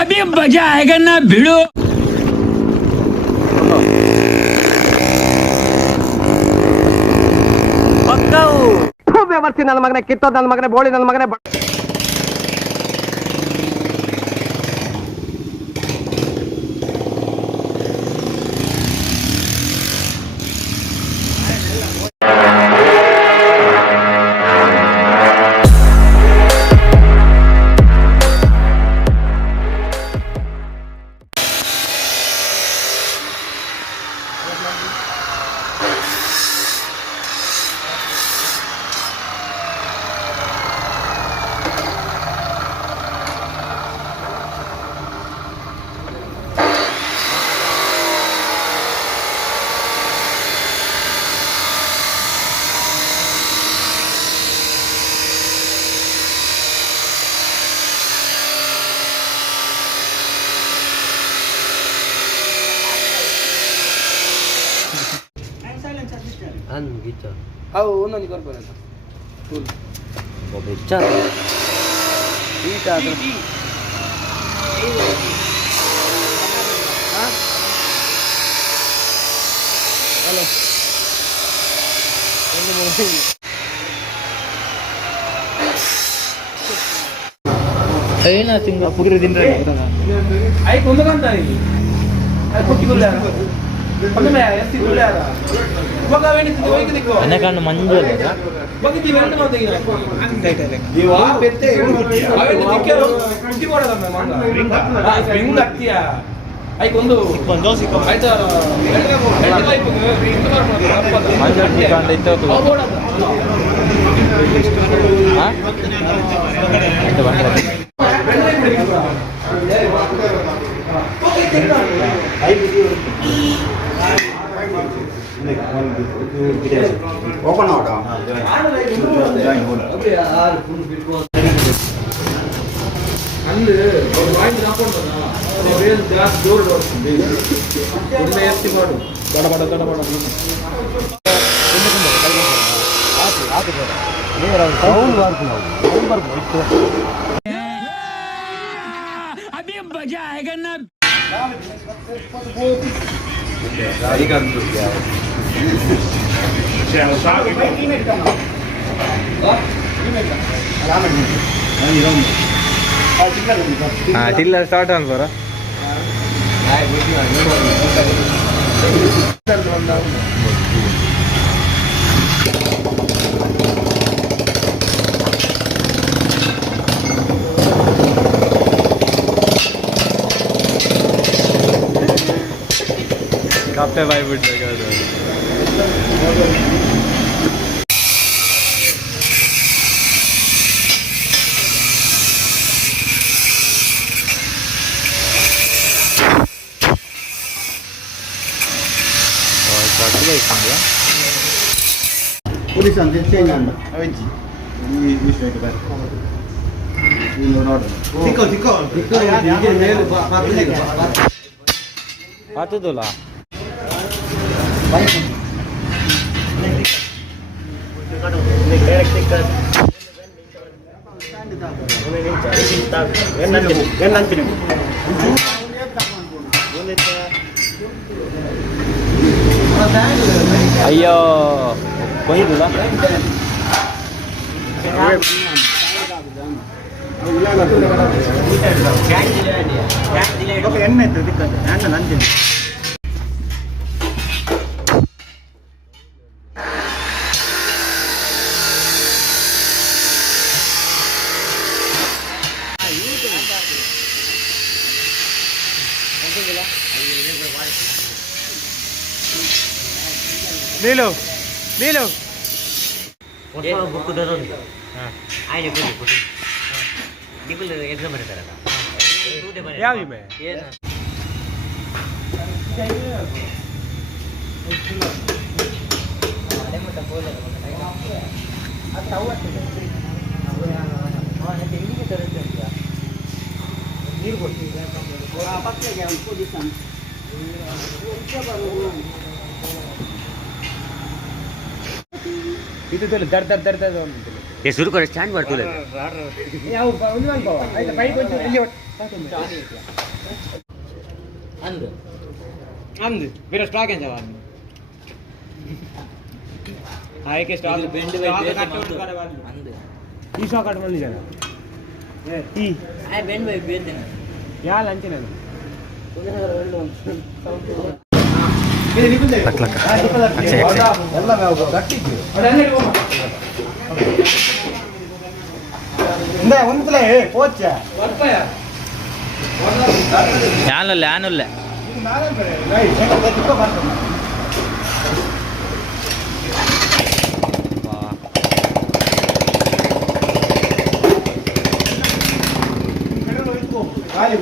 अभी मजा आएगा ना भिड़ो. ವ್ಯವಸ್ಥೆ ನನ್ನ ಮಗನೇ, ಕಿತ್ತೋದ್ ನನ್ನ ಮಗನೇ, ಬೋಳಿ ನನ್ನ ಮಗನೇ. Anu gitu. Oh, nanti korban. Full. Mau beca. Tidak terus. Hah? Halo. Ini mau ini. Saya nak tinggal pukul di Indra. Ayo, kamu kan tadi. Ayo, pukul lah. Pokoknya ya, sih dulu ya. Baga ini tuh baik dikko. Anak kan manjul ya. Bagi di mana mau tinggal? Dewa, bete. Ayo itu dikir. Kunci mana kan mana? Ah, spring lagi ya. Ayo kondo. Kondo sih kok. Ayo tuh. Ayo tuh ibu. Itu baru apa? Manjul di kan itu tuh. Oh, bola. Hah? Itu bangga. Open out ಅಲ್ಲಿ voice ಹಾಕೊಂಡಲ್ಲ rail ಜಾಸ್ತಿ ಜೋರು ಓಡ್ತೀನಿ ಒಳ್ಳೆ ಎತ್ತಿ ಮಾಡು ಬಡ ಬಡ ಬಡ ಬಡ अभी मजा आएगा ना. ಟಿಲ್ಲರ್ ಸ್ಟಾರ್ಟ್ ಆನ್ ಬರ ಕಪ್ಪೆ ಬಾಯ್ ಬಿಡ್ಬೇಕಾದ್ರೆ ಪೊಲೀಸ್ ಅಂತ ಚೇಂಜ್ ಅಂದ ಅವೆಜ್ಜಿ ಈ ವಿಷಯ ತಿಕ್ಕೋ ತಿಕ್ಕೋ ತಿಕ್ಕೋ ಆತದಲ್ಲ ಅಯ್ಯೋ ಕೊಯ್ದಿಲ್ಲ ಎಣ್ಣೆ ಇತ್ತು ದಿಕ್ಕಂತೆ ಎಣ್ಣೆ ನಂತೀನಿ ನೀಲು ನೀಲು ಬುಕ್ ದೊಂದು ಆಯ್ನೆ ಕೊಡಿ ಕೊಡಿ ನಿಗುಲ್ ಎಕ್ಸಾಮ್ ಬರೀತಾರಲ್ಲ ಯಾವ ವಿಮೆ ಏನು ನೀರು ಕೊಡ್ತೀವಿ ಇದು ದರ್ ದರ್ ದರ್ ದರ್ ये शुरू करे स्टैंड पर तुले ಅಂದು ಅಂದು ಬೇರೆ ಸ್ಟಾಕ್ ಏನು ಜವಾಬ್ ಆಯ್ಕೆ ಸ್ಟಾಕ್ ಬೆಂಡ್ ಅಂದು ಈ ಶಾಕ್ ಕಟ್ ಮಾಡಿ ಜನ ಈ ಆಯ್ ಬೆಂಡ್ ಬೈ ಬೇದೇನ ಯಾ ಲಂಚ್ ನಾನು ಒಂದ್ಸಲ ಪೋಚ ಯಾನಲ್ಲ ಯಾನಲ್ಲ ಖಾಲಿ